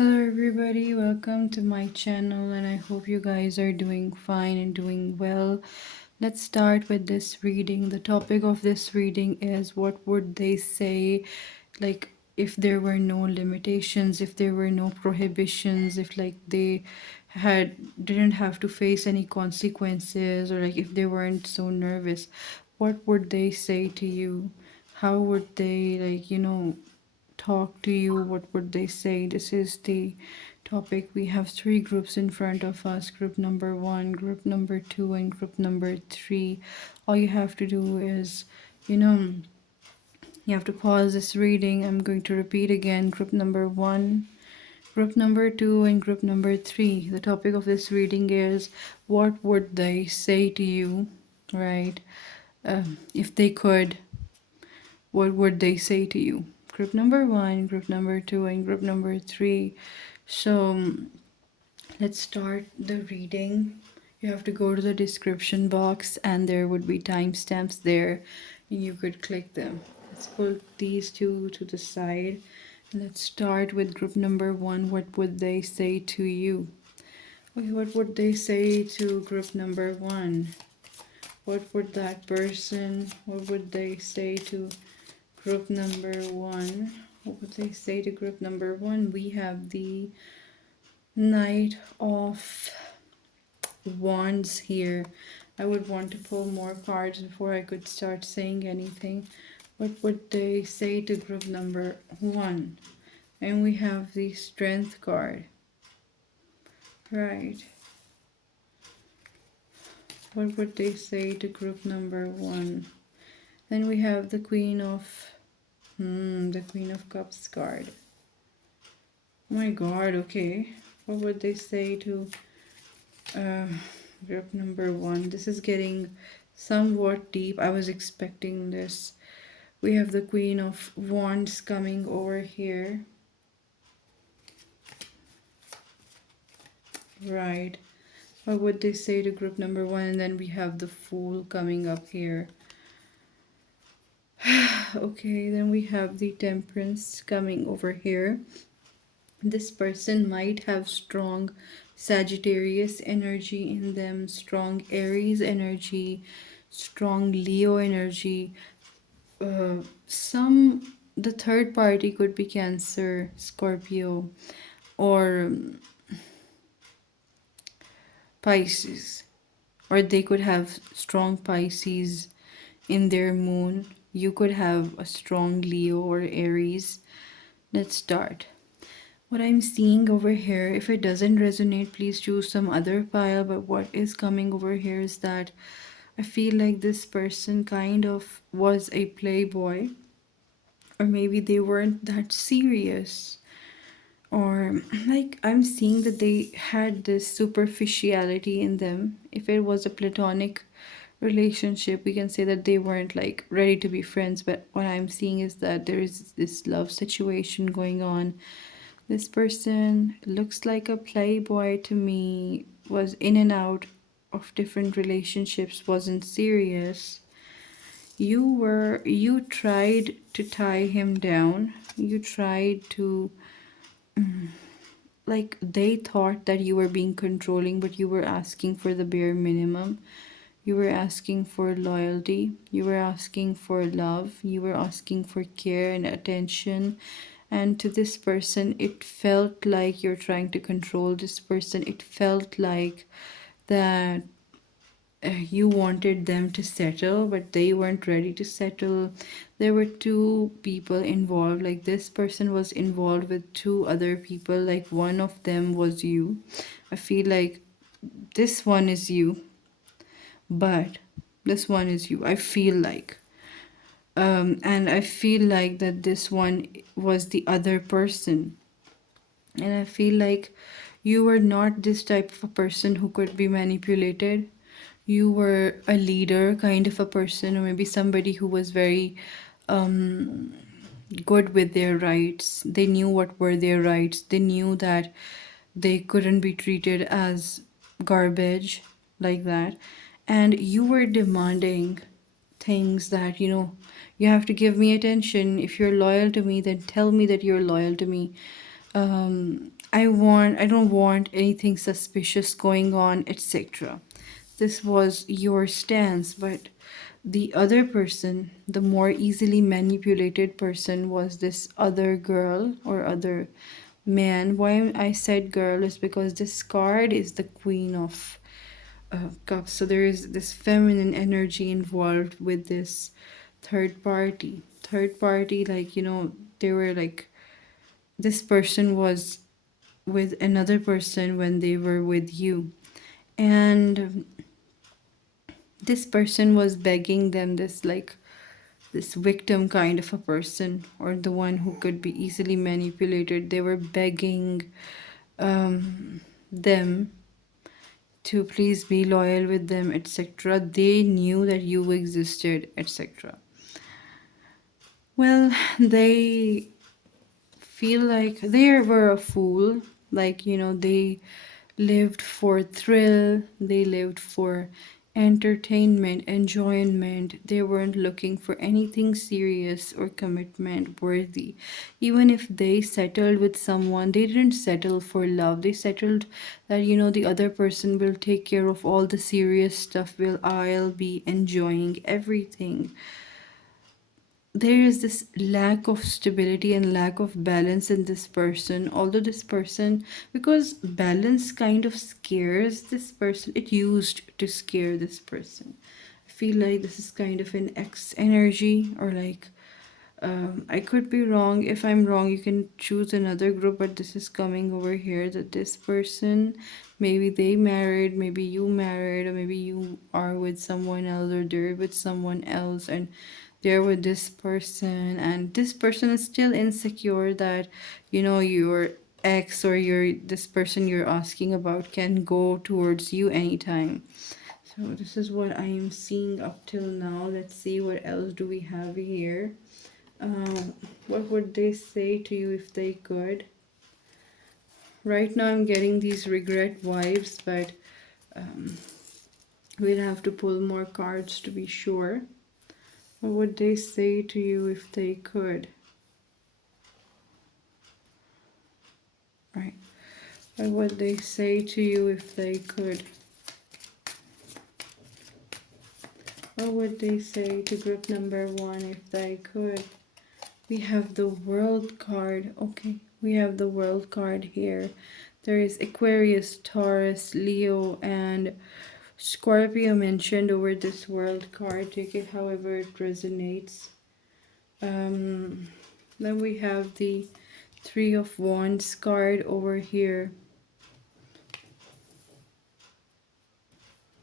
Hello everybody, welcome to my channel and I hope you guys are doing fine and doing well. Let's start with this reading. The topic of this reading is what would they say, like if there were no limitations, if there were no prohibitions, if like they had didn't have to face any consequences, or like if they weren't so nervous, what would they say to you? How would they talk to you? What would they say? This is the topic. We have three groups in front of us: group number one, group number two, and group number three. All you have to do is, you know, you have to pause this reading. I'm going to repeat again: group number one, group number two, and group number three. The topic of this reading is what would they say to you, right? If they could, what would they say to you? Group number one, group number two, and group number three. So let's start the reading. You have to go to the description box and there would be timestamps there and you could click them. Let's put these two to the side. Let's start with group number one. What would they say to you? Okay, what would they say to group number one? What would that person, what would they say to group number one? What would they say to group number one? We have the Knight of Wands here. I would want to pull more cards before I could start saying anything. What would they say to group number one? And we have the Strength card. Right. What would they say to group number one? Then we have the Queen of Cups card. Oh my god, okay. What would they say to group number one? This is getting somewhat deep. I was expecting this. We have the Queen of Wands coming over here. Right. What would they say to group number one? And then we have the Fool coming up here. Okay, then we have the Temperance coming over here. This person might have strong Sagittarius energy in them, strong Aries energy, strong Leo energy. The third party could be Cancer, Scorpio, or Pisces, or they could have strong Pisces in their moon. You could have a strong Leo or Aries. Let's start. What I'm seeing over here, if it doesn't resonate, please choose some other pile. But what is coming over here is that I feel like this person kind of was a playboy, or maybe they weren't that serious, or like I'm seeing that they had this superficiality in them. If it was a platonic relationship, we can say that they weren't like ready to be friends, but what I'm seeing is that there is this love situation going on. This person looks like a playboy to me, was in and out of different relationships, wasn't serious. You tried to tie him down. You tried to like they thought that you were being controlling, but you were asking for the bare minimum. You were asking for loyalty. You were asking for love. You were asking for care and attention. And to this person, it felt like you're trying to control this person. It felt like that you wanted them to settle, but they weren't ready to settle. There were two people involved. Like this person was involved with two other people. Like one of them was you. I feel like this one is you, but this one is you. I feel like. And I feel like that this one was the other person. And I feel like you were not this type of a person who could be manipulated. You were a leader kind of a person, or maybe somebody who was very good with their rights. They knew what were their rights. They knew that they couldn't be treated as garbage like that. And you were demanding things that, you have to give me attention. If you're loyal to me, then tell me that you're loyal to me. I don't want anything suspicious going on, etc. This was your stance, but the other person, the more easily manipulated person, was this other girl or other man. Why I said girl is because this card is the Queen of Cups. So there is this feminine energy involved with this third party. Third party, like, they were like, this person was with another person when they were with you. And this person was begging them, this like this victim kind of a person, or the one who could be easily manipulated. They were begging them to please be loyal with them, etc. They knew that you existed, etc. Well, they feel like they were a fool. Like, they lived for thrill, they lived for entertainment, enjoyment. They weren't looking for anything serious or commitment worthy. Even if they settled with someone, they didn't settle for love. They settled that, the other person will take care of all the serious stuff, while I'll be enjoying everything. There is this lack of stability and lack of balance in this person. Although this person, because balance kind of scares this person, it used to scare this person. I feel like this is kind of an X energy, or like, I could be wrong. If I'm wrong, you can choose another group, but this is coming over here that this person, maybe they married, maybe you married, or maybe you are with someone else, or they're with someone else, and they're with this person, and this person is still insecure that, your ex, or your this person you're asking about, can go towards you anytime. So this is what I am seeing up till now. Let's see what else do we have here. What would they say to you if they could? Right now, I'm getting these regret vibes, but we'll have to pull more cards to be sure. What would they say to you if they could? Right. What would they say to you if they could? What would they say to group number one if they could? We have the World card. Okay, we have the World card here. There is Aquarius, Taurus, Leo, and Scorpio mentioned over this World card. Take it however it resonates. Then we have the Three of Wands card over here.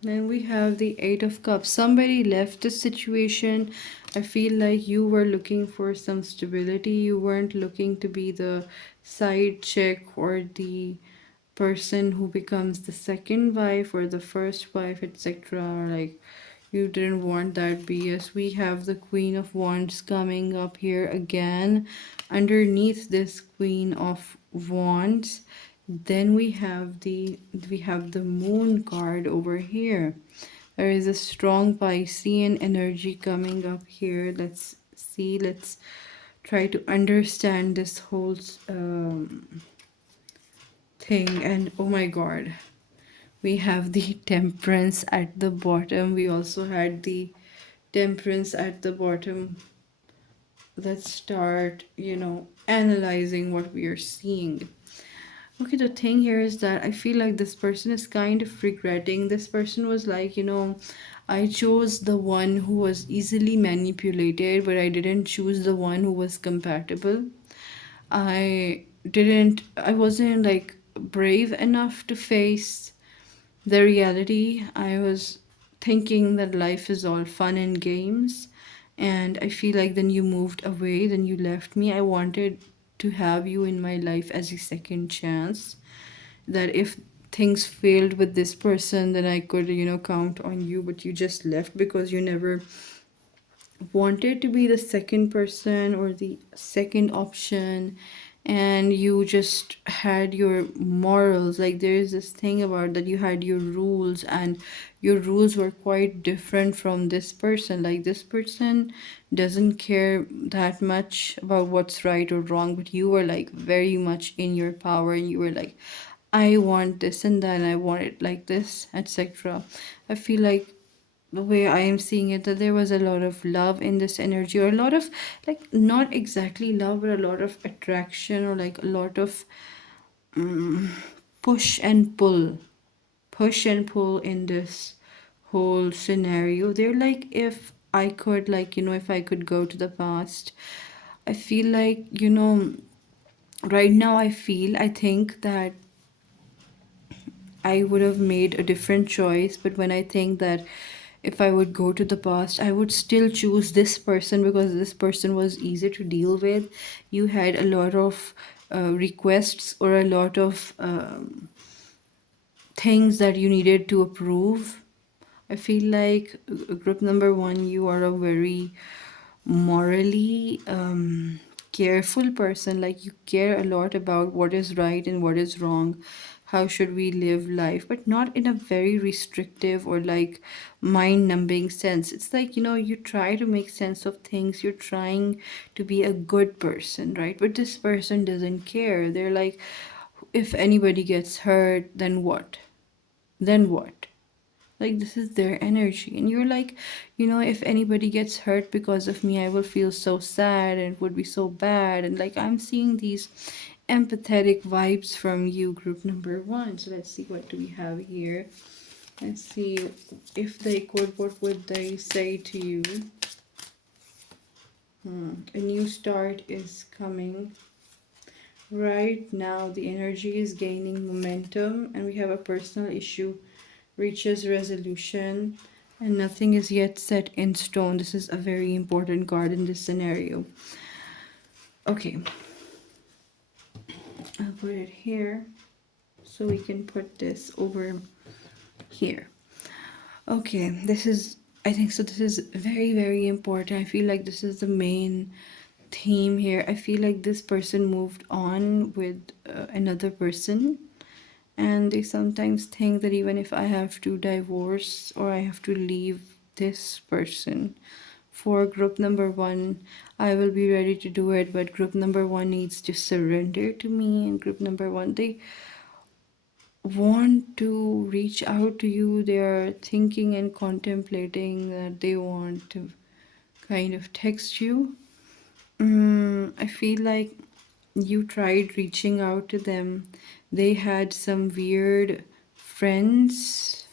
Then we have the Eight of Cups. Somebody left the situation. I feel like you were looking for some stability. You weren't looking to be the side chick or the person who becomes the second wife or the first wife, etc. Like, you didn't want that BS. We have the Queen of Wands coming up here again underneath this Queen of Wands. Then we have the Moon card over here. There is a strong Piscean energy coming up here. Let's see. Let's try to understand this whole thing. And oh my god, we have the Temperance at the bottom. We also had the Temperance at the bottom. Let's start, analyzing what we are seeing. Okay, the thing here is that I feel like this person is kind of regretting. This person was like, I chose the one who was easily manipulated, but I didn't choose the one who was compatible. I wasn't like brave enough to face the reality. I was thinking that life is all fun and games, and I feel like then you moved away, then you left me. I wanted to have you in my life as a second chance, that if things failed with this person, then I could, count on you. But you just left because you never wanted to be the second person or the second option. and you just had your morals. Like there is this thing about that you had your rules, and your rules were quite different from this person. Like this person doesn't care that much about what's right or wrong, but you were like very much in your power, and you were like, I want this and that, and I want it like this, etc. I feel like the way I am seeing it, that there was a lot of love in this energy, or a lot of, like, not exactly love, but a lot of attraction, or like a lot of push and pull, push and pull in this whole scenario. They're like, if I could, like, if I could go to the past, I feel like, right now I think that I would have made a different choice. But when I think that if I would go to the past, I would still choose this person, because this person was easier to deal with. You had a lot of requests, or a lot of things that you needed to approve. I feel like group number one, you are a very morally careful person. Like you care a lot about what is right and what is wrong, how should we live life, but not in a very restrictive or like mind numbing sense. It's like, you try to make sense of things, you're trying to be a good person, right? But this person doesn't care. They're like, if anybody gets hurt, then what? Then what? Like this is their energy, and you're like, if anybody gets hurt because of me, I will feel so sad, and it would be so bad. And like, I'm seeing these empathetic vibes from you, group number one. So let's see, what do we have here. Let's see, if they could, what would they say to you? A new start is coming. Right now the energy is gaining momentum, and we have a personal issue reaches resolution, and nothing is yet set in stone. This is a very important card in this scenario. Okay, I'll put it here so we can put this over here. Okay, this is, I think so, this is very, very important. I feel like this is the main theme here. I feel like this person moved on with another person, and they sometimes think that even if I have to divorce, or I have to leave this person for group number one, I will be ready to do it. But group number one needs to surrender to me, and group number one, they want to reach out to you. They are thinking and contemplating that they want to kind of text you. I feel like you tried reaching out to them. They had some weird friends.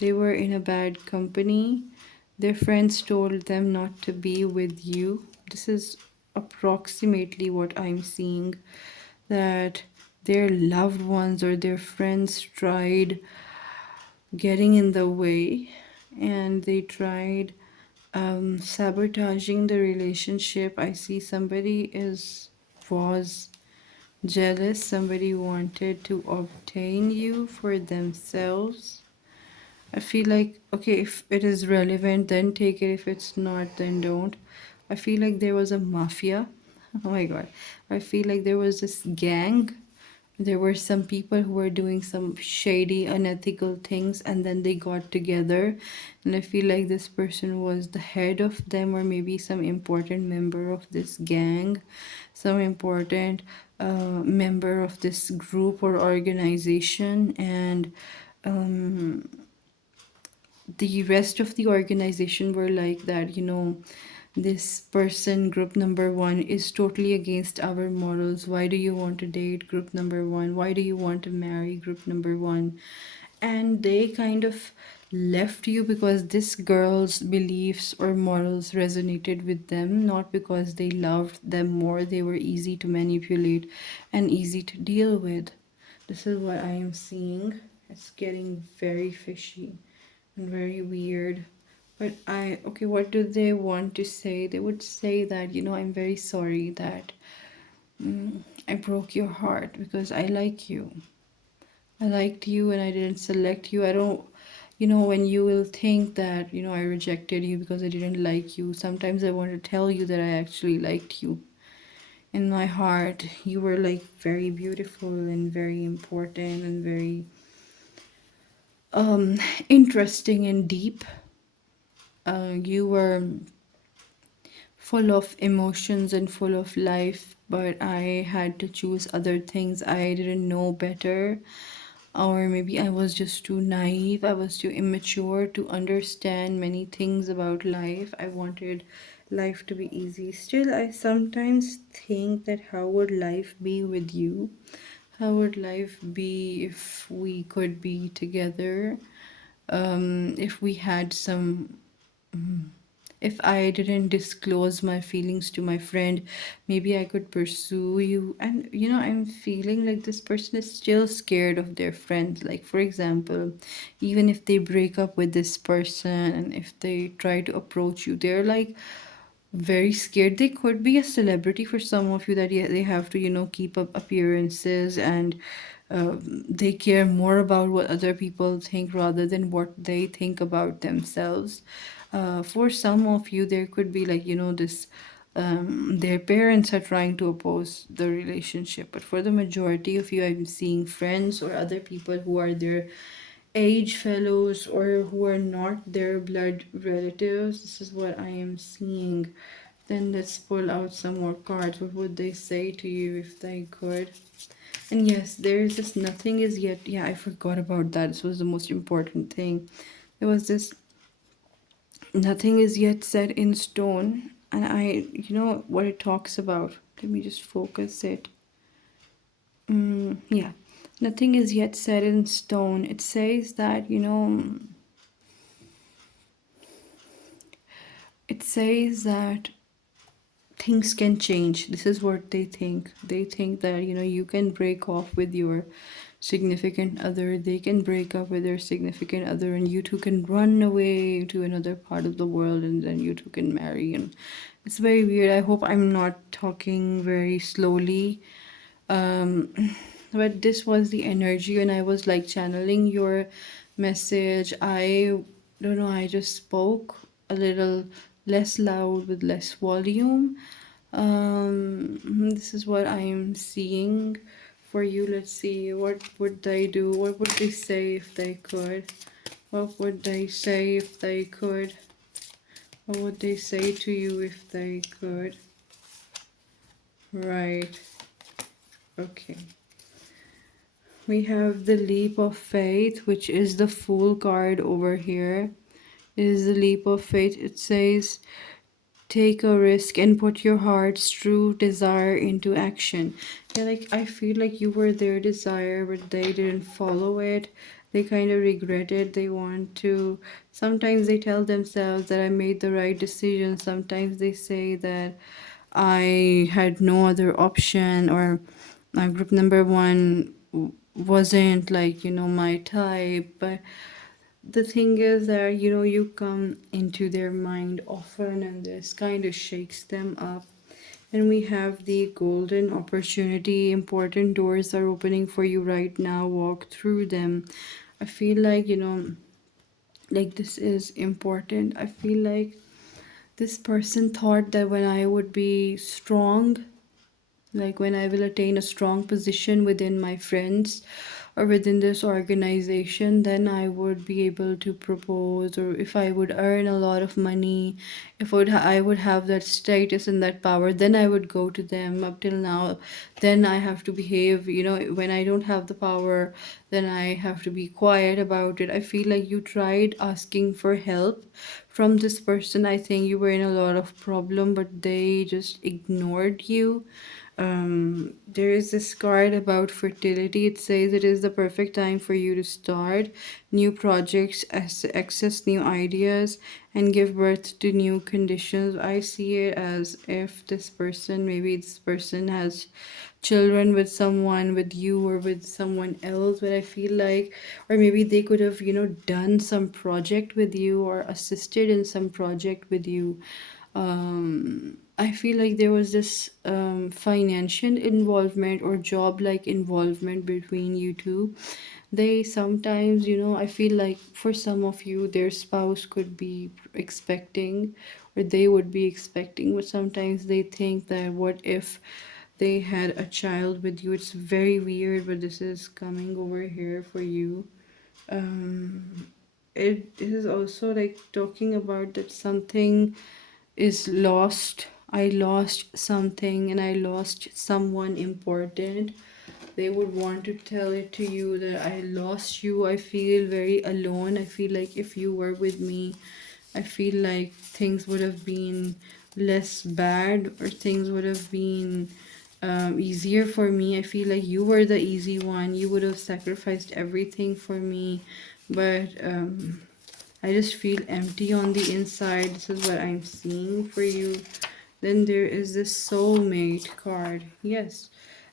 They were in a bad company. Their friends told them not to be with you. This is approximately what I'm seeing, that their loved ones or their friends tried getting in the way, and they tried sabotaging the relationship. I see somebody was jealous. Somebody wanted to obtain you for themselves. I feel like, okay, if it is relevant, then take it. If it's not, then don't. I feel like there was a mafia. Oh my god. I feel like there was this gang. There were some people who were doing some shady, unethical things, and then they got together. And I feel like this person was the head of them, or maybe some important member of this gang, some important member of this group or organization. And the rest of the organization were like that, this person, group number one, is totally against our morals. Why do you want to date, group number one? Why do you want to marry, group number one? And they kind of left you because this girl's beliefs or morals resonated with them, not because they loved them more. They were easy to manipulate and easy to deal with. This is what I am seeing. It's getting very fishy and very weird. But okay, what do they want to say? They would say that, I'm very sorry that I broke your heart, because I like you. I liked you and I didn't select you. I don't, when you will think that, I rejected you because I didn't like you, sometimes I want to tell you that I actually liked you. in my heart. You were like very beautiful and very important and very um interesting and deep. You were full of emotions and full of life, but I had to choose other things. I didn't know better, or maybe I was just too naive. I was too immature to understand many things about life. I wanted life to be easy. Still, I sometimes think that how would life be with you? How would life be if we could be together? If we had some, if I didn't disclose my feelings to my friend, maybe I could pursue you. And I'm feeling like this person is still scared of their friends. Like, for example, even if they break up with this person and if they try to approach you, they're like very scared. They could be a celebrity for some of you, that yeah, they have to keep up appearances, and they care more about what other people think rather than what they think about themselves. For some of you, there could be like this, their parents are trying to oppose the relationship, but for the majority of you, I'm seeing friends or other people who are their age fellows or who are not their blood relatives. This is what I am seeing. Then let's pull out some more cards. What would they say to you if they could? And yes, there is this nothing is yet. Yeah, I forgot about that. This was the most important thing. There was this nothing is yet set in stone. And you know what it talks about. Let me just focus it. Yeah, nothing is yet set in stone. It says that, it says that things can change. This is what they think. They think that you can break off with your significant other, they can break up with their significant other, and you two can run away to another part of the world, and then you two can marry. And it's very weird. I hope I'm not talking very slowly. um but this was the energy, and I was like channeling your message. I don't know, I just spoke a little less loud with less volume. This is what I am seeing for you. Let's see, what would they do? What would they say if they could? What would they say if they could? What would they say to you if they could? Right. Okay. We have the leap of faith, which is the Fool card over here. It is the leap of faith. It says, take a risk and put your heart's true desire into action. Yeah, like I feel like you were their desire, but they didn't follow it. They kind of regret it. They want to. Sometimes they tell themselves that I made the right decision. Sometimes they say that I had no other option, or group number one wasn't like my type. But the thing is that you come into their mind often, and this kind of shakes them up. And we have the golden opportunity. Important doors are opening for you right now. Walk through them. I feel like like this is important. I feel like this person thought that when I would be strong, like when I will attain a strong position within my friends or within this organization, then I would be able to propose. Or if I would earn a lot of money, if I would have that status and that power, then I would go to them. Up till now, then I have to behave, when I don't have the power, then I have to be quiet about it. I feel like you tried asking for help from this person. I think you were in a lot of problem, but they just ignored you. There is this card about fertility. It says it is the perfect time for you to start new projects, access new ideas, and give birth to new conditions. I see it as if this person, maybe this person has children with someone, with you or with someone else. But I feel like, or maybe they could have done some project with you or assisted in some project with you. I feel like there was this financial involvement or job like involvement between you two. They sometimes, I feel like for some of you, their spouse could be expecting, or they would be expecting, but sometimes they think that what if they had a child with you. It's very weird, but this is coming over here for you. It is also like talking about that something is lost. I lost something and I lost someone important. They would want to tell it to you that I lost you. I feel very alone. I feel like if you were with me, I feel like things would have been less bad, or things would have been easier for me. I feel like you were the easy one. You would have sacrificed everything for me, but I just feel empty on the inside. This is what I'm seeing for you. Then there is this soulmate card. Yes,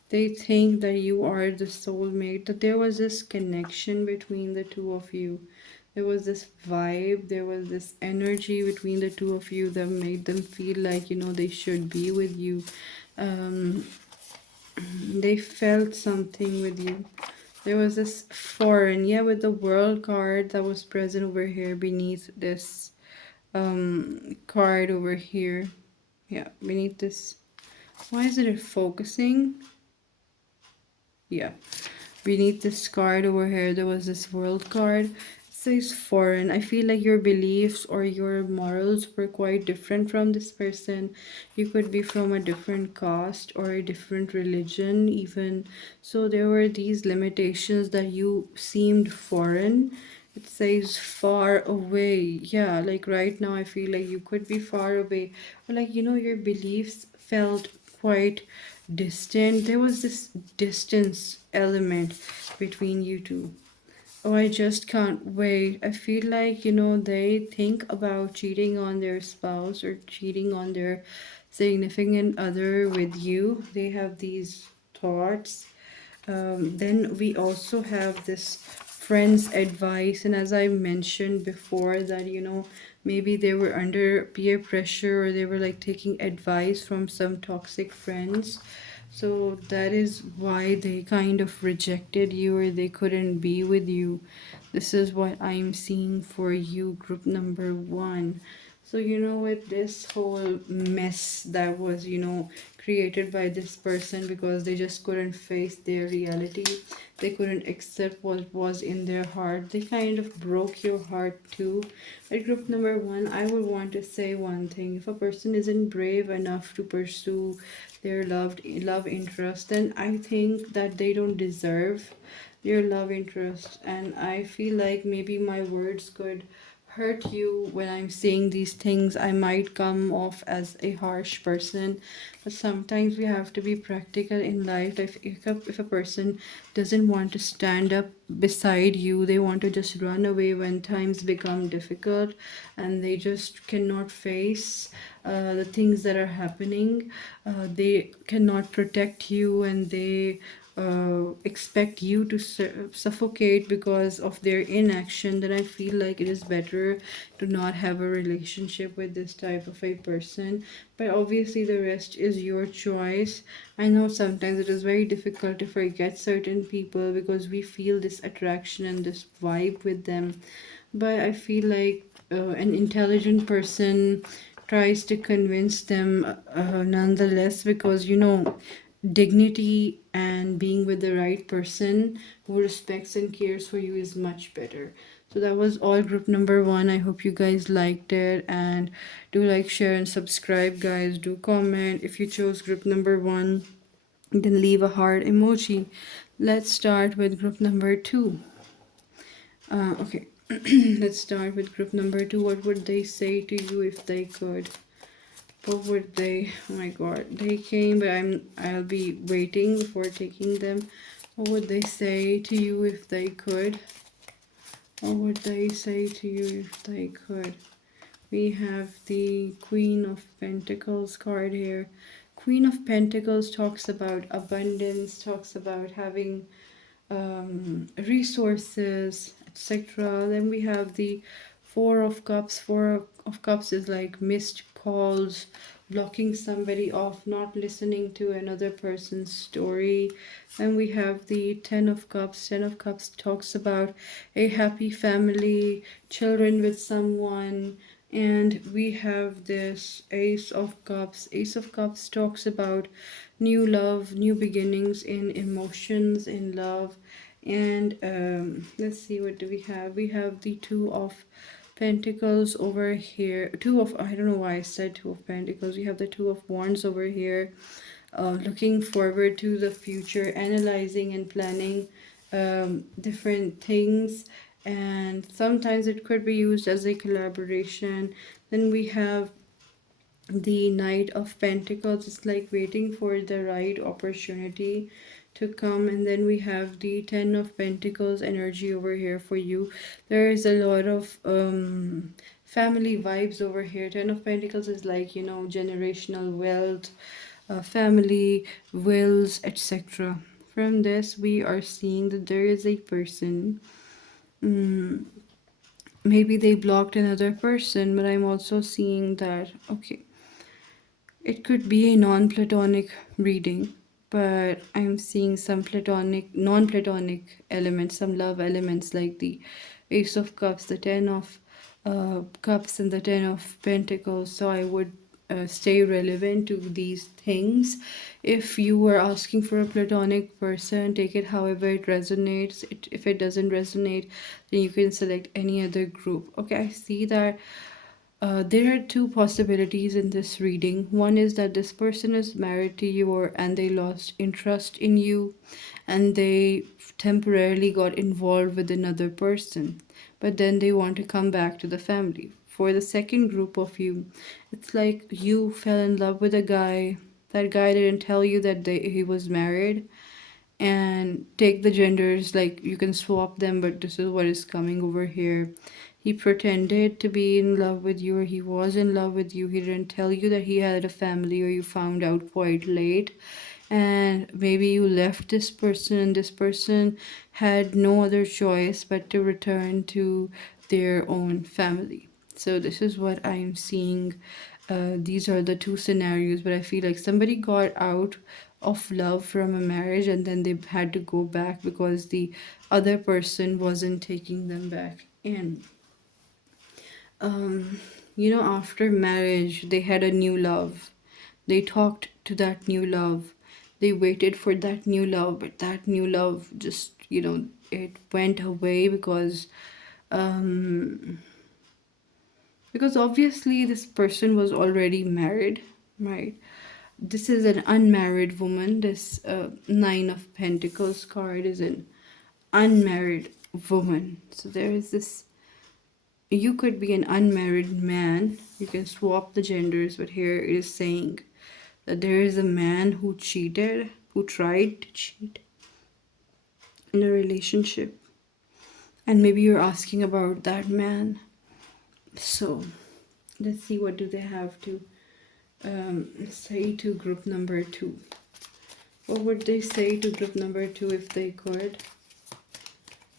they think that you are the soulmate, that there was this connection between the two of you. There was this vibe, there was this energy between the two of you that made them feel like, they should be with you. Um, they felt something with you. There was this foreign, yeah, with the world card that was present over here beneath this card over here. Yeah, beneath this. Why isn't it focusing? Yeah. Beneath this card over here, there was this world card. It says foreign. I feel like your beliefs or your morals were quite different from this person. You could be from a different caste or a different religion, even. So there were these limitations that you seemed foreign. It says far away. Yeah, like right now, I feel like you could be far away. Or like, your beliefs felt quite distant. There was this distance element between you two. Oh, I just can't wait. I feel like, they think about cheating on their spouse or cheating on their significant other with you. They have these thoughts. Then we also have this friend's advice, and as I mentioned before, that maybe they were under peer pressure, or they were like taking advice from some toxic friends. So that is why they kind of rejected you, or they couldn't be with you. This is what I'm seeing for you, group number one. So, with this whole mess that was, created by this person, because they just couldn't face their reality, they couldn't accept what was in their heart, they kind of broke your heart too. At group number one, I would want to say one thing: if a person isn't brave enough to pursue their love interest, then I think that they don't deserve your love interest. And I feel like maybe my words could hurt you when I'm saying these things. I might come off as a harsh person, but sometimes we have to be practical in life. If a person doesn't want to stand up beside you, they want to just run away when times become difficult, and they just cannot face the things that are happening. They cannot protect you, and they expect you to suffocate because of their inaction, then I feel like it is better to not have a relationship with this type of a person. But obviously, the rest is your choice. I know sometimes it is very difficult to forget certain people because we feel this attraction and this vibe with them. But I feel like an intelligent person tries to convince them nonetheless, because dignity and being with the right person who respects and cares for you is much better. So that was all, group number one. I hope you guys liked it, and do like, share, and subscribe, guys. Do comment if you chose group number one, then leave a heart emoji. Let's start with group number two. Okay. Let's start with group number two. What would they say to you if they could? What would they? Oh my god, they came, but I'll be waiting before taking them. What would they say to you if they could? What would they say to you if they could? We have the Queen of Pentacles card here. Queen of Pentacles talks about abundance, talks about having resources, etc. Then we have the Four of Cups. Four of Cups is like missed calls, blocking somebody off, not listening to another person's story. Then we have the Ten of Cups. Ten of Cups talks about a happy family, children with someone. And we have this Ace of Cups. Ace of Cups talks about new love, new beginnings in emotions, in love. And let's see, what do we have? We have the Two of Pentacles over here. Two of, I don't know why I said Two of Pentacles. We have the Two of Wands over here, looking forward to the future, analyzing and planning different things, and sometimes it could be used as a collaboration. Then we have the Knight of Pentacles. It's like waiting for the right opportunity to come. And then we have the Ten of Pentacles energy over here for you. There is a lot of family vibes over here. Ten of Pentacles is like, generational wealth, family, wills, etc. From this, we are seeing that there is a person. Mm, Maybe they blocked another person, but I'm also seeing that, okay, it could be a non-platonic reading, but I'm seeing some platonic, non-platonic elements, some love elements like the Ace of Cups, the Ten of Cups, and the Ten of Pentacles. So I would stay relevant to these things. If you were asking for a platonic person, take it however it resonates. If it doesn't resonate, then you can select any other group. Okay, I see that there are two possibilities in this reading. One is that this person is married to you, and they lost interest in you, and they temporarily got involved with another person, but then they want to come back to the family. For the second group of you, it's like you fell in love with a guy. That guy didn't tell you that he was married, and take the genders, like you can swap them, but this is what is coming over here. He pretended to be in love with you, or he was in love with you. He didn't tell you that he had a family, or you found out quite late. And maybe you left this person, and this person had no other choice but to return to their own family. So this is what I'm seeing. These are the two scenarios, but I feel like somebody got out of love from a marriage, and then they had to go back because the other person wasn't taking them back in. um, After marriage, they had a new love. They talked to that new love. They waited for that new love, but that new love just, it went away um, because obviously this person was already married, right? This is an unmarried woman. This Nine of Pentacles card is an unmarried woman. So there is this, you could be an unmarried man. You can swap the genders, but here it is saying that there is a man who cheated, who tried to cheat in a relationship. And maybe you're asking about that man. So let's see, what do they have to say to group number two. What would they say to group number two if they could?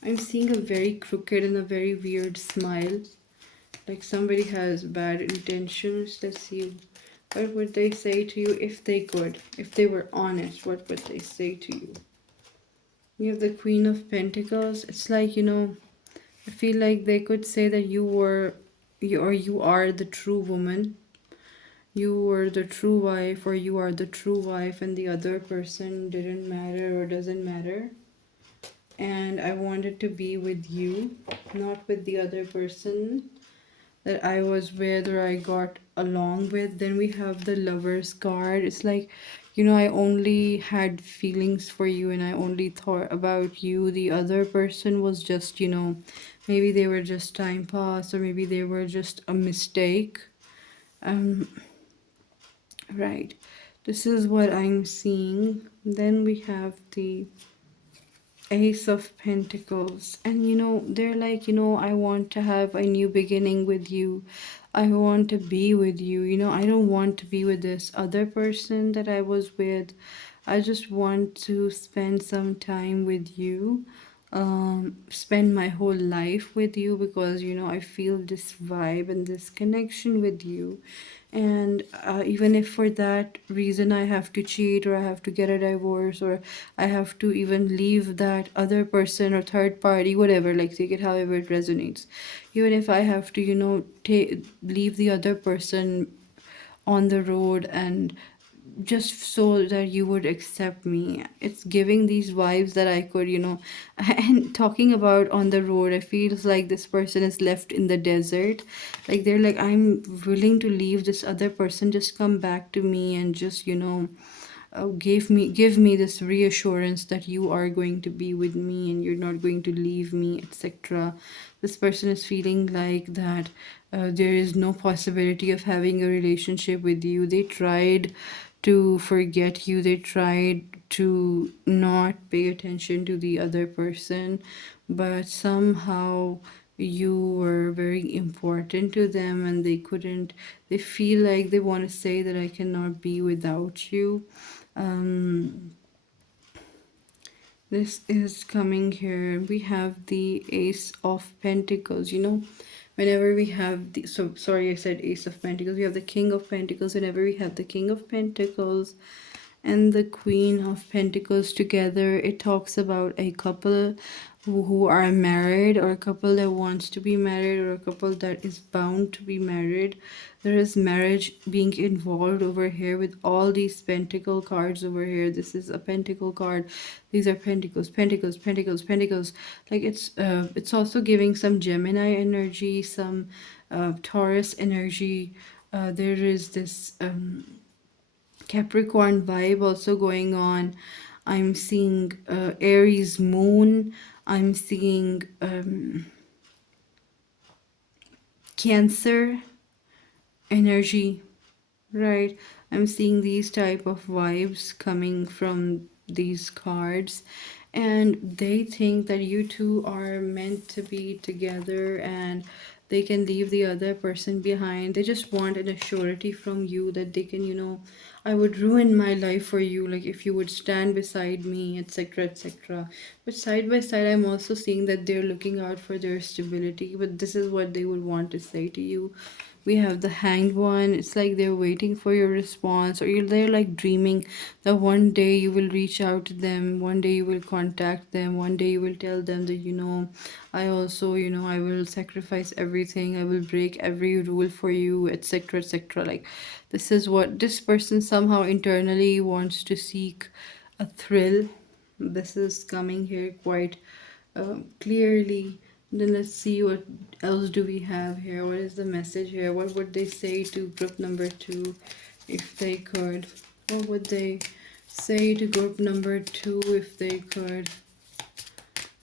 I'm seeing a very crooked and a very weird smile. Like somebody has bad intentions. Let's see. What would they say to you if they could? If they were honest, what would they say to you? You have the Queen of Pentacles. It's like, I feel like they could say that you are the true woman. You were the true wife, or you are the true wife, and the other person didn't matter or doesn't matter. And I wanted to be with you, not with the other person that I was with or I got along with. Then we have the Lover's card. It's like, I only had feelings for you and I only thought about you. The other person was just, maybe they were just time pass, or maybe they were just a mistake. Um, right. This is what I'm seeing. Then we have the Ace of Pentacles, and they're like, I want to have a new beginning with you. I want to be with you. I don't want to be with this other person that I was with. I just want to spend some time with you, spend my whole life with you, because I feel this vibe and this connection with you. And even if for that reason I have to cheat, or I have to get a divorce, or I have to even leave that other person or third party, whatever, like take it however it resonates. Even if I have to, leave the other person on the road and just so that you would accept me. It's giving these vibes that I could, and talking about on the road, it feels like this person is left in the desert. Like they're like, I'm willing to leave this other person, just come back to me and just, give me this reassurance that you are going to be with me and you're not going to leave me, etc. This person is feeling like that there is no possibility of having a relationship with you. They tried to forget you, they tried to not pay attention to the other person, but somehow you were very important to them and they feel like they want to say that I cannot be without you. um, this is coming here. We have the Ace of Pentacles. Whenever we have the, so sorry, I said Ace of Pentacles. We have the King of Pentacles. Whenever we have the King of Pentacles and the Queen of Pentacles together, it talks about a couple who are married, or a couple that wants to be married, or a couple that is bound to be married. There is marriage being involved over here with all these pentacle cards over here. This is a pentacle card. These are pentacles, pentacles, pentacles, pentacles. Like it's also giving some Gemini energy, some Taurus energy. There is this Capricorn vibe also going on. I'm seeing Aries moon. I'm seeing Cancer energy, right? I'm seeing these type of vibes coming from these cards, and they think that you two are meant to be together and they can leave the other person behind. They just want an assurity from you that they can, I would ruin my life for you, like if you would stand beside me, etc., etc. But side by side, I'm also seeing that they're looking out for their stability, but this is what they would want to say to you. We have the Hanged One. It's like they're waiting for your response, or they're like dreaming that one day you will reach out to them, one day you will contact them, one day you will tell them that, I also, I will sacrifice everything, I will break every rule for you, etc., etc. Like, this is what this person somehow internally wants to seek, a thrill. This is coming here quite clearly. Then let's see what else do we have here. What is the message here? What would they say to group number 2 if they could? What would they say to group number 2 if they could?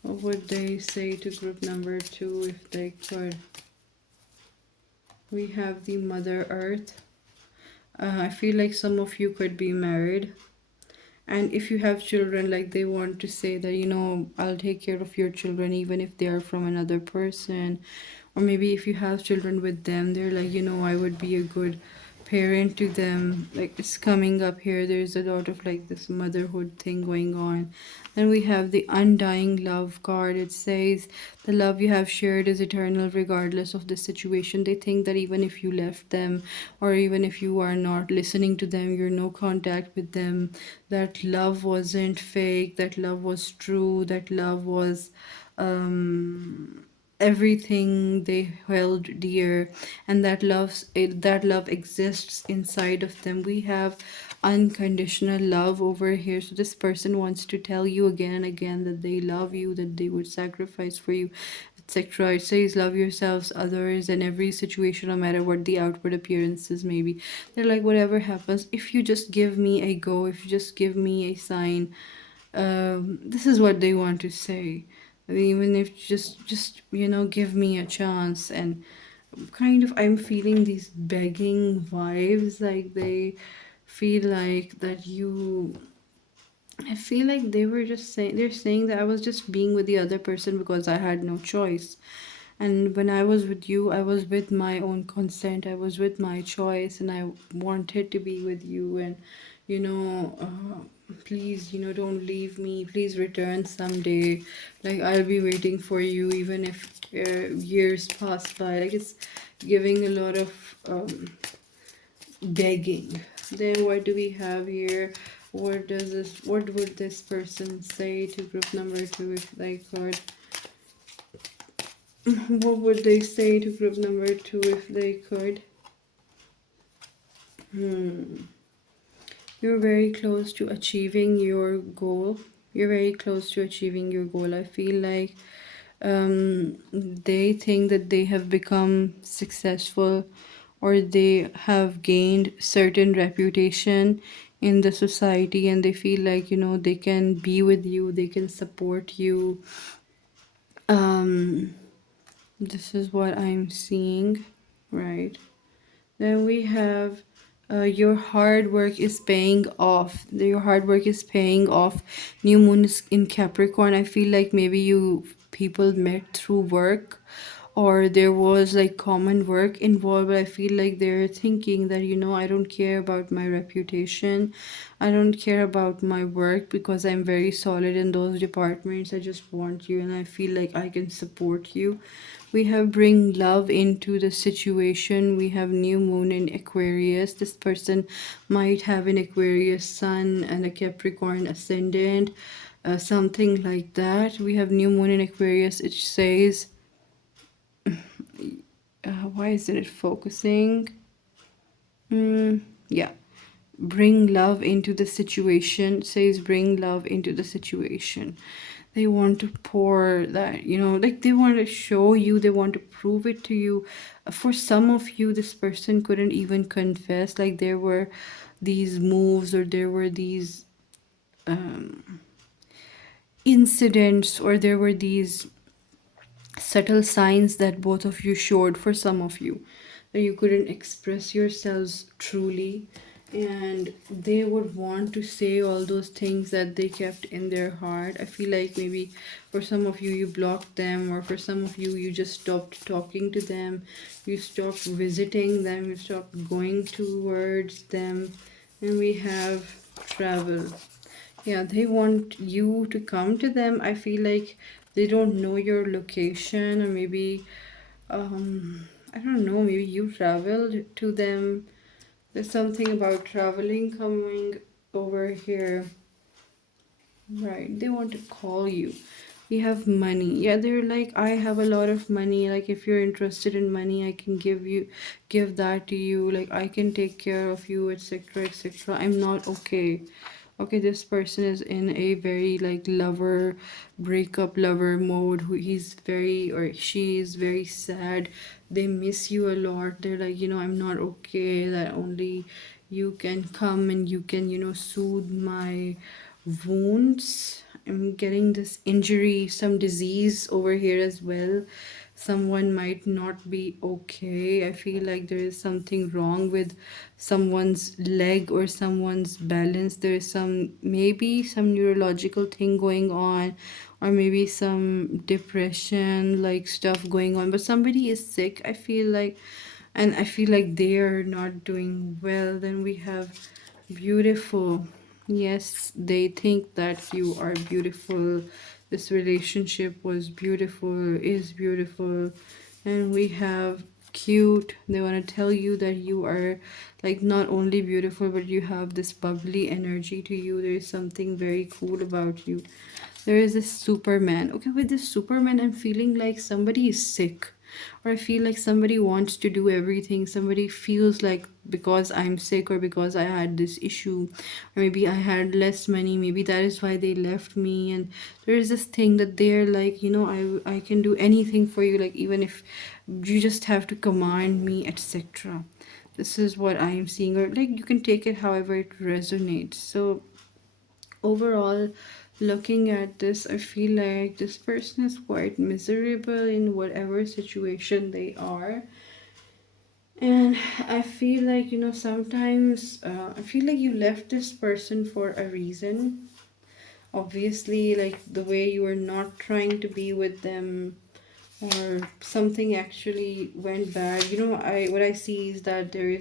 What would they say to group number 2 if they could? We have the Mother Earth. I feel like some of you could be married. And if you have children, like they want to say that, I'll take care of your children even if they are from another person. Or maybe if you have children with them, they're like, I would be a good parent to them. Like, it's coming up here. There's a lot of like this motherhood thing going on. Then we have the Undying Love card. It says the love you have shared is eternal regardless of the situation. They think that even if you left them, or even if you are not listening to them, you're no contact with them, that love wasn't fake, that love was true, that love was everything they held dear, and that love exists inside of them. We have unconditional love over here. So this person wants to tell you again and again that they love you, that they would sacrifice for you, etc. It says love yourselves, others, and every situation, no matter what the outward appearances may be. They're like, whatever happens, if you just give me a go, if you just give me a sign, this is what they want to say. Even if just give me a chance. And kind of, I'm feeling these begging vibes, like they feel like that you, I feel like they were just saying, they're saying that I was just being with the other person because I had no choice. And when I was with you, I was with my own consent, I was with my choice, and I wanted to be with you. And, please, don't leave me. Please return someday. Like, I'll be waiting for you, even if years pass by. Like, it's giving a lot of begging. Then what do we have here? What would this person say to group number 2 if they could? What would they say to group number 2 if they could? You're very close to achieving your goal. You're very close to achieving your goal. I feel like they think that they have become successful, or they have gained certain reputation in the society, and they feel like, they can be with you, they can support you. um this is what I'm seeing, right? Then we have your hard work is paying off. Your hard work is paying off. New moon is in Capricorn. I feel like maybe you people met through work, or there was like common work involved, but I feel like they're thinking that, I don't care about my reputation, I don't care about my work, because I'm very solid in those departments. I just want you, and I feel like I can support you. We have bring love into the situation. We have new moon in Aquarius. This person might have an Aquarius sun and a Capricorn ascendant, something like that. We have new moon in Aquarius. It says, why isn't it focusing? Yeah, bring love into the situation. Says bring love into the situation. They want to pour that, like they want to show you, they want to prove it to you. For some of you, this person couldn't even confess, like there were these moves, or there were these incidents, or there were these subtle signs that both of you showed, for some of you, that you couldn't express yourselves truly, and they would want to say all those things that they kept in their heart. I feel like maybe for some of you, you blocked them, or for some of you, you just stopped talking to them, you stopped visiting them, you stopped going towards them. And we have travel. Yeah, they want you to come to them. I feel like they don't know your location, or maybe, I don't know, maybe you traveled to them. There's something about traveling coming over here. Right, they want to call you. We have money. Yeah, they're like, I have a lot of money. Like, if you're interested in money, I can give that to you. Like, I can take care of you, etc., etc. I'm not okay. Okay, this person is in a very like lover, breakup lover mode. Who he's very, or she is very sad. They miss you a lot. They're like, I'm not okay. That only you can come and you can, soothe my wounds. I'm getting this injury, some disease over here as well. Someone might not be okay. I feel like there is something wrong with someone's leg or someone's balance. There is maybe some neurological thing going on, or maybe some depression like stuff going on. But somebody is sick, I feel like, and I feel like they are not doing well. Then we have beautiful. Yes, they think that you are beautiful. This relationship was beautiful, is beautiful. And we have cute. They want to tell you that you are like not only beautiful, but you have this bubbly energy to you. There is something very cool about you. There is this Superman. Okay, with this Superman, I'm feeling like somebody is sick, or I feel like somebody wants to do everything. Somebody feels like, because I'm sick, or because I had this issue, or maybe I had less money, maybe that is why they left me. And there is this thing that they're like, I can do anything for you, like even if you just have to command me, etc. This is what I am seeing, or like you can take it however it resonates. So overall, looking at this, I feel like this person is quite miserable in whatever situation they are. And I feel like, sometimes I feel like you left this person for a reason. Obviously, like the way you were not trying to be with them, or something actually went bad. I what I see is that there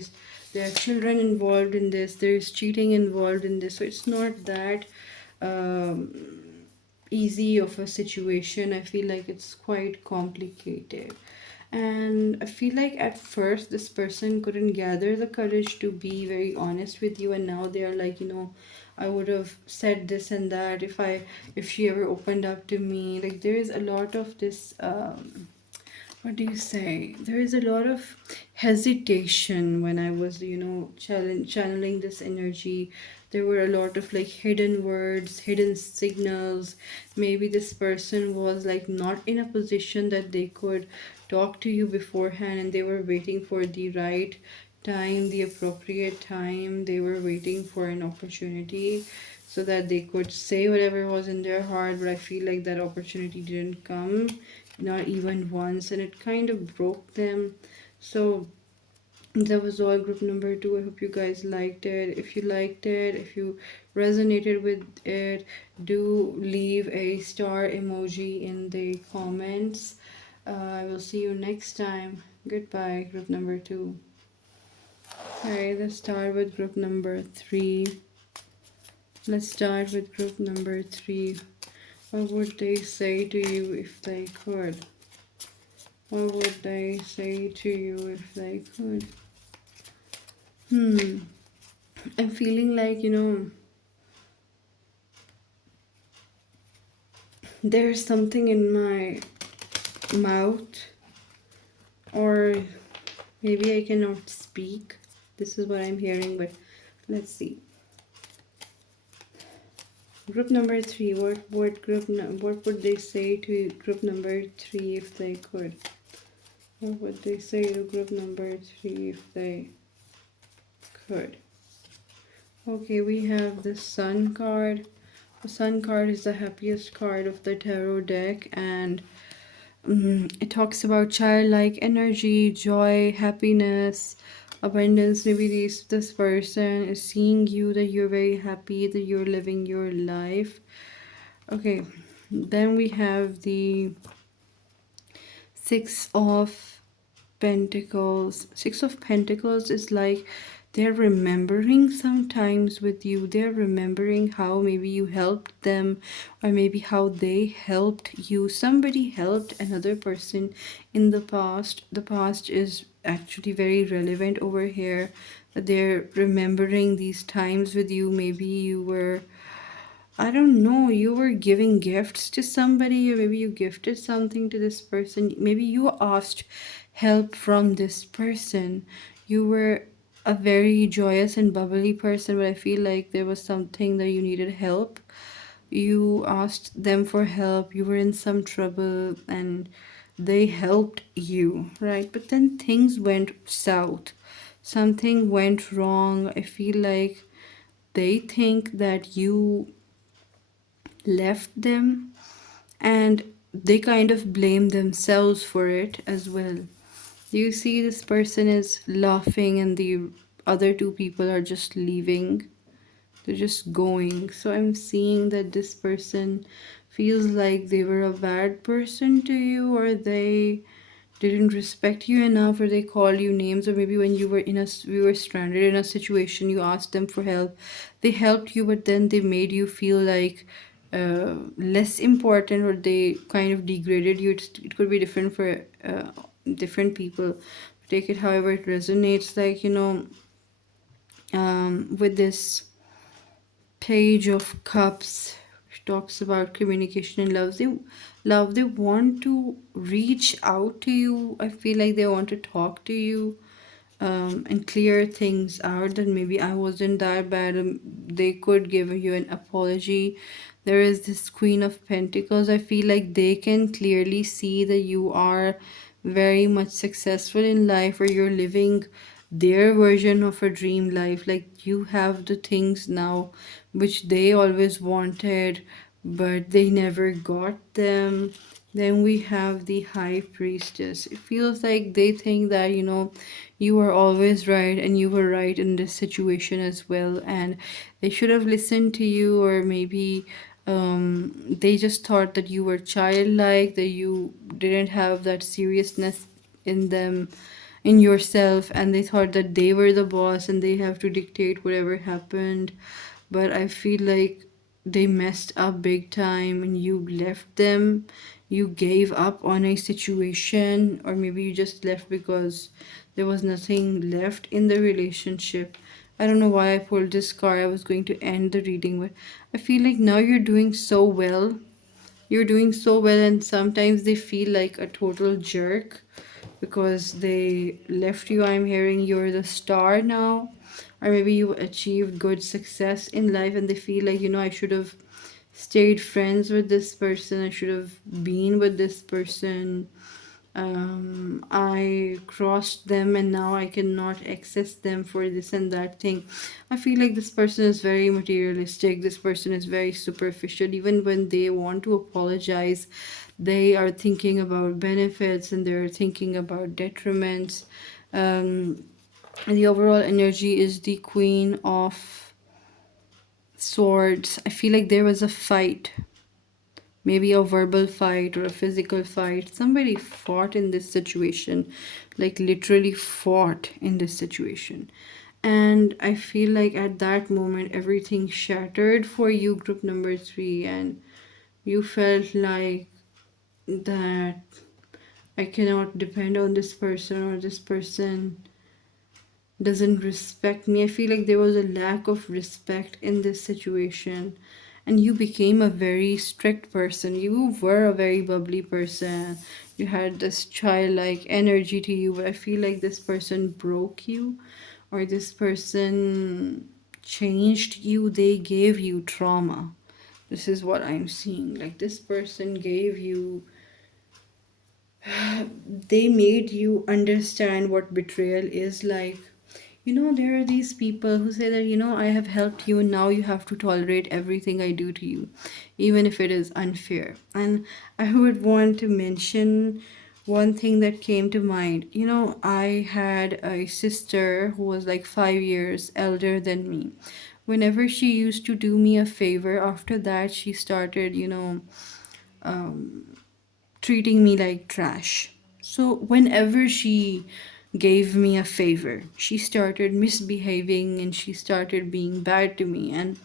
are children involved in this, there is cheating involved in this, so it's not that um, easy of a situation. I feel like it's quite complicated. And I feel like at first this person couldn't gather the courage to be very honest with you, and now they are like, I would have said this and that if she ever opened up to me. Like there is a lot of this what do you say? There is a lot of hesitation when I was, channeling this energy. There were a lot of like hidden words, hidden signals. Maybe this person was like not in a position that they could talk to you beforehand, and they were waiting for the right time, the appropriate time. They were waiting for an opportunity so that they could say whatever was in their heart. But I feel like that opportunity didn't come, not even once, and it kind of broke them. So that was all group number two. I hope you guys liked it. If you liked it, if you resonated with it, do leave a star emoji in the comments. I will see you next time. Goodbye, group number two. Okay, let's start with group number three. Let's start with group number three. What would they say to you if they could? What would they say to you if they could? I'm feeling like, there's something in my mouth, or maybe I cannot speak. This is what I'm hearing, but let's see. Group number three. What would they say to group number three if they could? What would they say to group number three if they could? Okay, we have the Sun card. The Sun card is the happiest card of the tarot deck, and it talks about childlike energy, joy, happiness, abundance. Maybe this person is seeing you that you're very happy, that you're living your life. Okay, then we have the Six of Pentacles. Six of Pentacles is like they're remembering sometimes with you. They're remembering how maybe you helped them, or maybe how they helped you. Somebody helped another person in the past. The past is actually very relevant over here. They're remembering these times with you. Maybe you were, I don't know, you were giving gifts to somebody, or maybe you gifted something to this person. Maybe you asked help from this person. You were a very joyous and bubbly person, but I feel like there was something that you needed help. You asked them for help, you were in some trouble, and they helped you, right? But then things went south. Something went wrong. I feel like they think that you left them, and they kind of blame themselves for it as well. You see, this person is laughing, and the other two people are just leaving. They're just going. So I'm seeing that this person feels like they were a bad person to you, or they didn't respect you enough, or they called you names, or maybe when you were we were stranded in a situation, you asked them for help, they helped you, but then they made you feel like less important, or they kind of degraded you. It could be different for different people. Take it however it resonates. Like, with this Page of Cups, which talks about communication and love, they want to reach out to you. I feel like they want to talk to you, and clear things out, that maybe I wasn't that bad. They could give you an apology. There is this Queen of Pentacles. I feel like they can clearly see that you are very much successful in life, or you're living their version of a dream life. Like, you have the things now which they always wanted, but they never got them. Then we have the High Priestess. It feels like they think that, you were always right, and you were right in this situation as well, and they should have listened to you, or maybe they just thought that you were childlike, that you didn't have that seriousness in them, in yourself, and they thought that they were the boss and they have to dictate whatever happened. But I feel like they messed up big time, and you left them. You gave up on a situation, or maybe you just left because there was nothing left in the relationship. I don't know why I pulled this card. I was going to end the reading, but I feel like now you're doing so well. You're doing so well, and sometimes they feel like a total jerk. because they left you. I'm hearing you're the star now, or maybe you achieved good success in life and they feel like, I should have stayed friends with this person, I should have been with this person. I crossed them and now I cannot access them for this and that thing. I feel like this person is very materialistic, this person is very superficial. Even when they want to apologize, they are thinking about benefits and they're thinking about detriments. um, and the overall energy is the Queen of Swords. I feel like there was a fight, maybe a verbal fight or a physical fight. Somebody fought in this situation, like literally fought in this situation. And I feel like at that moment, everything shattered for you, group number three, and you felt like that I cannot depend on this person, or this person doesn't respect me. I feel like there was a lack of respect in this situation. And you became a very strict person. You were a very bubbly person. You had this childlike energy to you, but I feel like this person broke you, or this person changed you. They gave you trauma. This is what I'm seeing. Like this person gave you, they made you understand what betrayal is like. There are these people who say that, I have helped you and now you have to tolerate everything I do to you, even if it is unfair. And I would want to mention one thing that came to mind. I had a sister who was like 5 years elder than me. Whenever she used to do me a favor, after that, she started, treating me like trash. So whenever she gave me a favor, she started misbehaving and she started being bad to me. And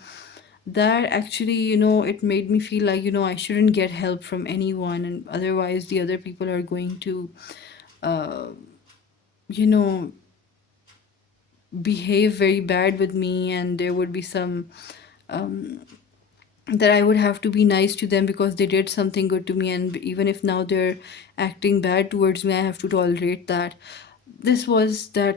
that actually, it made me feel like, I shouldn't get help from anyone. And otherwise, the other people are going to, uh, you know, behave very bad with me. And there would be some um, that I would have to be nice to them because they did something good to me, and even if now they're acting bad towards me, I have to tolerate that. This was a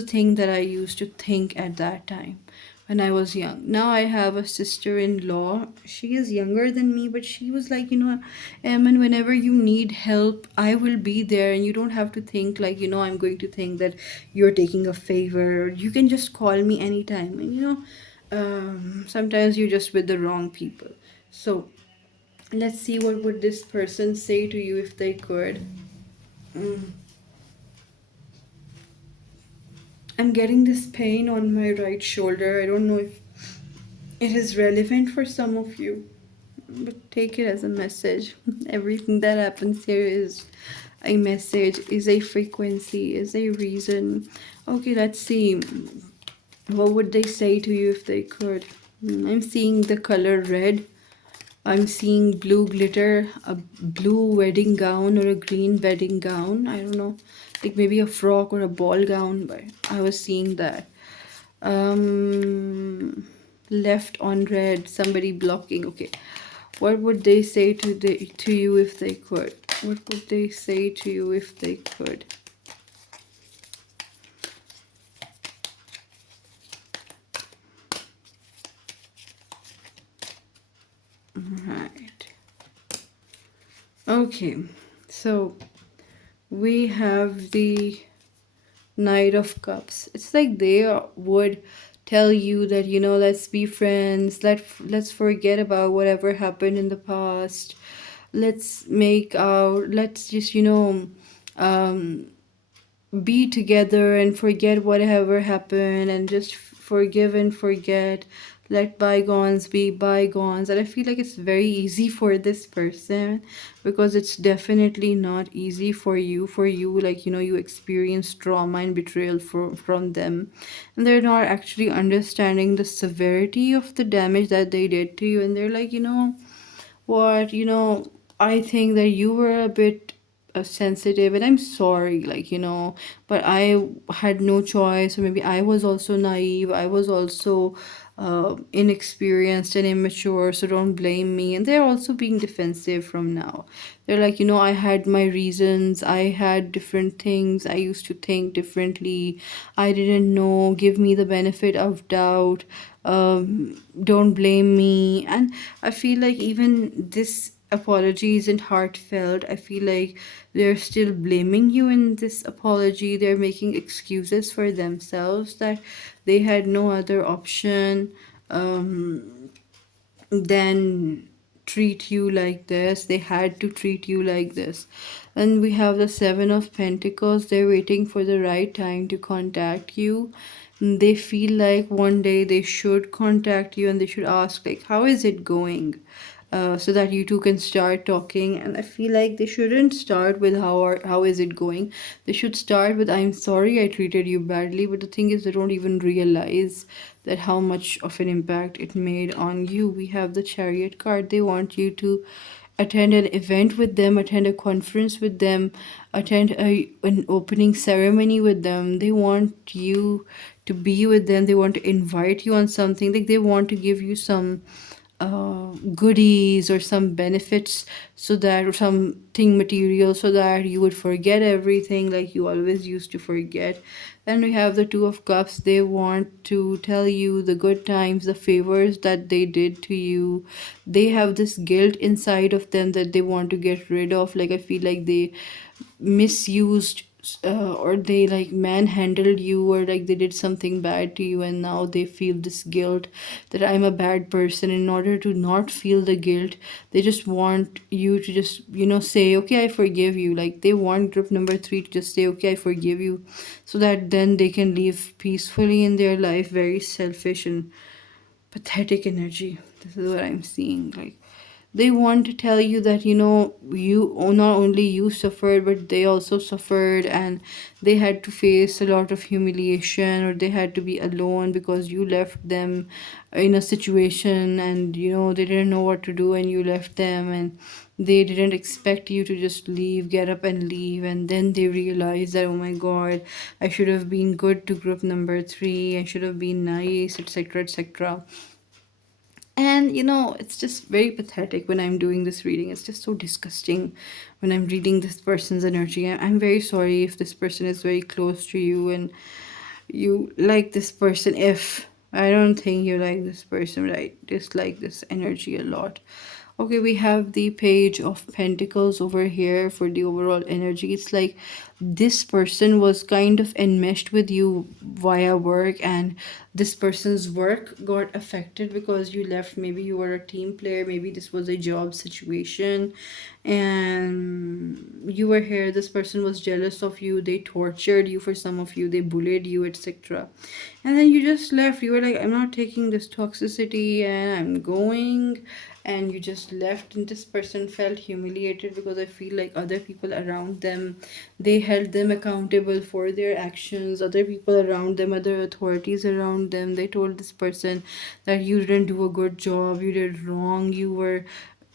thing that I used to think at that time when I was young. Now I have a sister-in-law. She is younger than me, but she was like, and whenever you need help, I will be there, and you don't have to think like, I'm going to think that you're taking a favor. You can just call me anytime, and sometimes you're just with the wrong people. So let's see what would this person say to you if they could. Mm. I'm getting this pain on my right shoulder. I don't know if it is relevant for some of you, but take it as a message. Everything that happens here is a message, is a frequency, is a reason. Okay, let's see. What would they say to you if they could? I'm seeing the color red. I'm seeing blue glitter, a blue wedding gown or a green wedding gown. I don't know, like maybe a frock or a ball gown, but I was seeing that. Left on red, somebody blocking. Okay, what would they say to you if they could? What would they say to you if they could? Right. Okay, so we have the Knight of Cups. It's like they would tell you that, let's be friends. Let's forget about whatever happened in the past. Let's just, um be together and forget whatever happened and just forgive and forget. Let bygones be bygones. And I feel like it's very easy for this person, because it's definitely not easy for you, like, you experience trauma and betrayal from them, and they're not actually understanding the severity of the damage that they did to you. And they're like, what, I think that you were a bit sensitive, and I'm sorry, like, but I had no choice, or maybe I was also naive, I was also inexperienced and immature, so don't blame me. And they're also being defensive from now. They're like, you know, I had my reasons, I had different things, I used to think differently, I didn't know, give me the benefit of doubt, don't blame me. And I feel like even this apology isn't heartfelt. I feel like they're still blaming you in this apology. They're making excuses for themselves that they had no other option than treat you like this. They had to treat you like this. And we have the Seven of Pentacles. They're waiting for the right time to contact you. They feel like one day they should contact you and they should ask, like, how is it going? So that you two can start talking. And I feel like they shouldn't start with how is it going. They should start with, I'm sorry I treated you badly. But the thing is, they don't even realize that how much of an impact it made on you. We have the Chariot card. They want you to attend an event with them, attend a conference with them, attend an opening ceremony with them. They want you to be with them. They want to invite you on something. Like, they want to give you some goodies or some benefits, so that, or something material, so that you would forget everything like you always used to forget. Then we have the Two of Cups. They want to tell you the good times, the favors that they did to you. They have this guilt inside of them that they want to get rid of. Like, I feel like they misused, or they like manhandled you, or like they did something bad to you, and now they feel this guilt that I'm a bad person. In order to not feel the guilt, they just want you to just, you know, say, okay, I forgive you. Like, they want group number three to just say, okay, I forgive you, so that then they can live peacefully in their life. Very selfish and pathetic energy. This is what I'm seeing. Like, they want to tell you that, you know, you, not only you suffered, but they also suffered, and they had to face a lot of humiliation, or they had to be alone because you left them in a situation, and you know, they didn't know what to do, and you left them, and they didn't expect you to just leave, get up and leave. And then they realize that, oh my god, I should have been good to group number three, I should have been nice, etc., etc. And you know, it's just very pathetic when I'm doing this reading. It's just so disgusting when I'm reading this person's energy. I'm very sorry if this person is very close to you and you like this person. If I don't think you like this person, but I dislike this energy a lot. Okay, we have the Page of Pentacles over here for the overall energy. It's like this person was kind of enmeshed with you via work, and this person's work got affected because you left. Maybe you were a team player, maybe this was a job situation, and you were here. This person was jealous of you, they tortured you, for some of you they bullied you, etc. And then you just left. You were like, I'm not taking this toxicity and I'm going. And you just left, and this person felt humiliated because I feel like other people around them, they held them accountable for their actions. Other people around them, other authorities around them, they told this person that you didn't do a good job, you did wrong, you were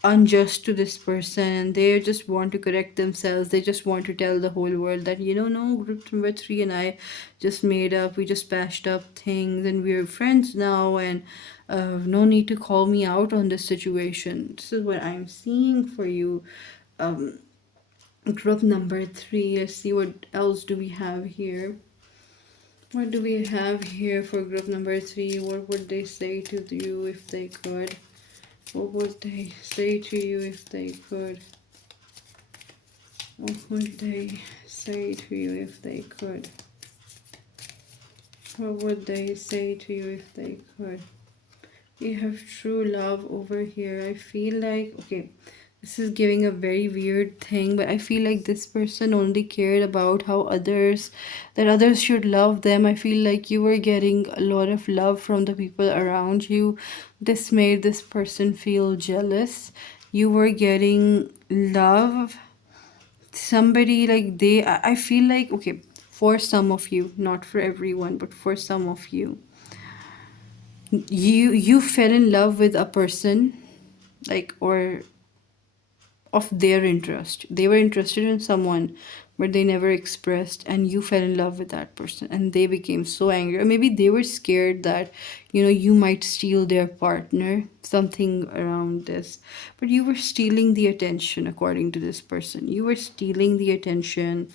unjust to this person. They just want to correct themselves. They just want to tell the whole world that, you know, no, group number three and I just made up, we just patched up things and we're friends now, and no need to call me out on this situation. This is what I'm seeing for you. Group number three. Let's see, what else do we have here. What do we have here for group number three? What would they say to you if they could? What would they say to you if they could? What would they say to you if they could? What would they say to you if they could? We have true love over here. I feel like, okay, this is giving a very weird thing, but I feel like this person only cared about how others, that others should love them. I feel like you were getting a lot of love from the people around you. This made this person feel jealous. You were getting love. Somebody like they, I feel like, okay, for some of you, not for everyone, but for some of you, you fell in love with a person, like, or of their interest. They were interested in someone, but they never expressed, and you fell in love with that person, and they became so angry. Or maybe they were scared that, you might steal their partner, something around this. But you were stealing the attention, according to this person. You were stealing the attention.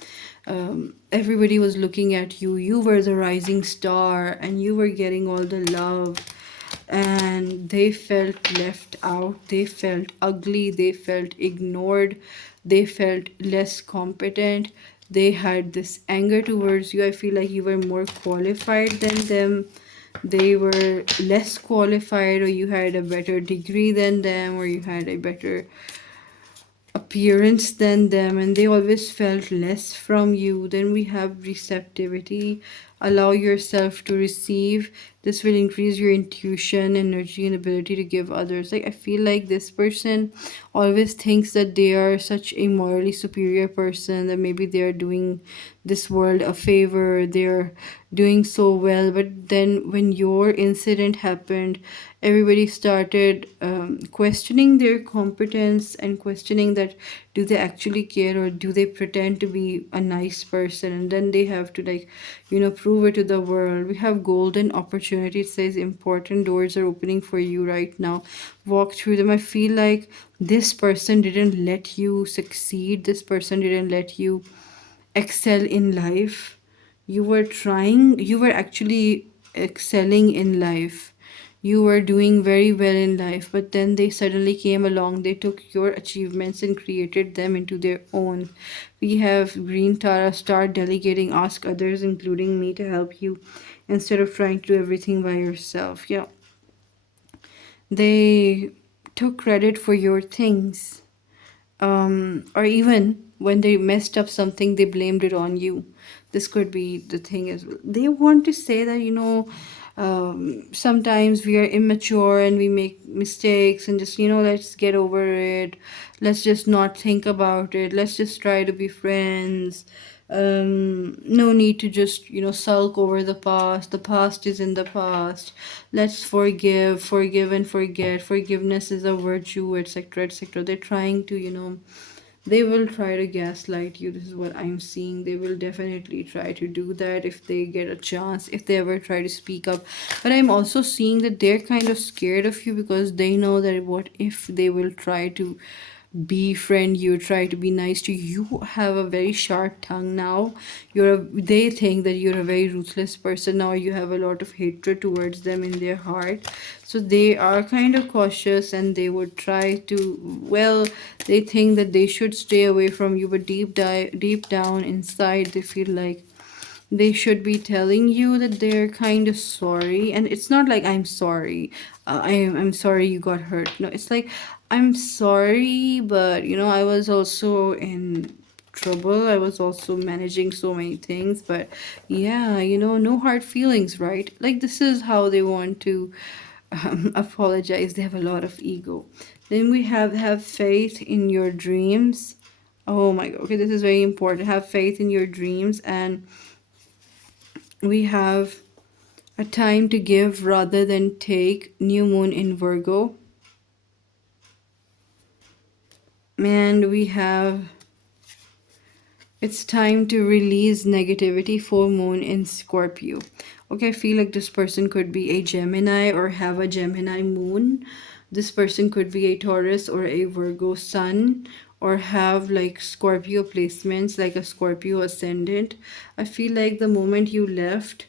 Everybody was looking at you. You were the rising star, and you were getting all the love, and they felt left out, they felt ugly, they felt ignored, they felt less competent. They had this anger towards you. I feel like you were more qualified than them, they were less qualified, or you had a better degree than them, or you had a better appearance than them, and they always felt less from you. Then we have receptivity. Allow yourself to receive. This will increase your intuition, energy, and ability to give others. Like, I feel like this person always thinks that they are such a morally superior person, that maybe they are doing this world a favor, they're doing so well. But then when your incident happened, everybody started questioning their competence, and questioning that, do they actually care, or do they pretend to be a nice person, and then they have to, like, prove it to the world. We have golden opportunity. It says important doors are opening for you right now. Walk through them. I feel like this person didn't let you succeed, this person didn't let you excel in life. You were trying, you were actually excelling in life. You were doing very well in life, but then they suddenly came along. They took your achievements and created them into their own. We have Green Tara, start delegating, ask others, including me, to help you instead of trying to do everything by yourself. Yeah. They took credit for your things, or even when they messed up something, they blamed it on you. This could be the thing as well. They want to say that, sometimes we are immature and we make mistakes, and just, let's get over it. Let's just not think about it. Let's just try to be friends. No need to just, sulk over the past. The past is in the past. Let's forgive and forget. Forgiveness is a virtue, etc., etc. They're trying to, they will try to gaslight you. This is what I'm seeing. They will definitely try to do that if they get a chance, if they ever try to speak up. But I'm also seeing that they're kind of scared of you, because they know that what if they will try to befriend you, try to be nice to you. You have a very sharp tongue now. They think that you're a very ruthless person now. You have a lot of hatred towards them in their heart. So they are kind of cautious, and they would try to, well, they think that they should stay away from you, but deep down inside they feel like they should be telling you that they're kind of sorry. And it's not like, I'm sorry, I'm sorry you got hurt. No, it's like, I'm sorry, but I was also in trouble. I was also managing so many things. But yeah, no hard feelings, right? Like, this is how they want to apologize. They have a lot of ego. Then we have faith in your dreams. Oh my god. Okay, this is very important. Have faith in your dreams. And we have a time to give rather than take, new moon in Virgo. And we have, it's time to release negativity, full moon in Scorpio. Okay, I feel like this person could be a Gemini or have a Gemini moon. This person could be a Taurus or a Virgo sun, or have like Scorpio placements, like a Scorpio ascendant. I feel like the moment you left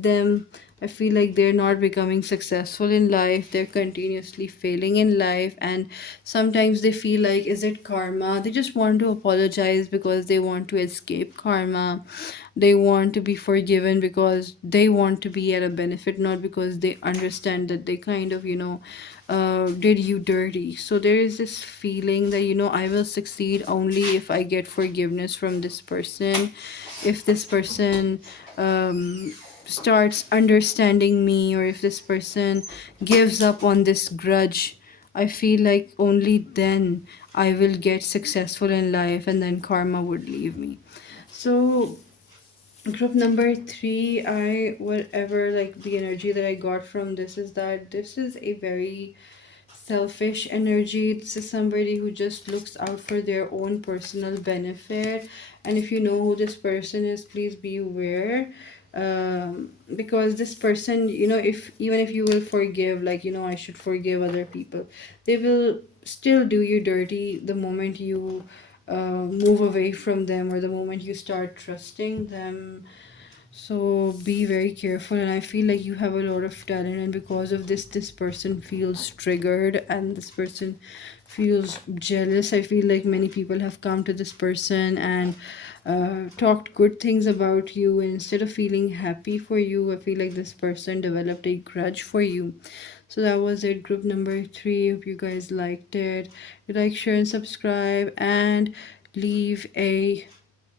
them, I feel like they're not becoming successful in life. They're continuously failing in life. And sometimes they feel like, is it karma? They just want to apologize because they want to escape karma. They want to be forgiven because they want to be at a benefit, not because they understand that they kind of, did you dirty. So there is this feeling that, I will succeed only if I get forgiveness from this person. If this person starts understanding me, or if this person gives up on this grudge, I feel like only then I will get successful in life, and then karma would leave me. So group number 3, whatever, like, the energy that I got from this is that this is a very selfish energy. This is somebody who just looks out for their own personal benefit. And if you know who this person is, please be aware. Because this person, if even if you will forgive, like, I should forgive other people, they will still do you dirty the moment you move away from them, or the moment you start trusting them. So be very careful, and I feel like you have a lot of talent, and because of this person feels triggered, and this person feels jealous. I feel like many people have come to this person and talked good things about you, and instead of feeling happy for you, I feel like this person developed a grudge for you. So that was it, group number 3. Hope you guys liked it. Like, share, and subscribe, and leave a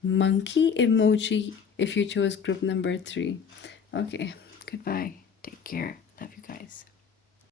monkey emoji if you chose group number 3. Okay, goodbye. Take care. Love you guys.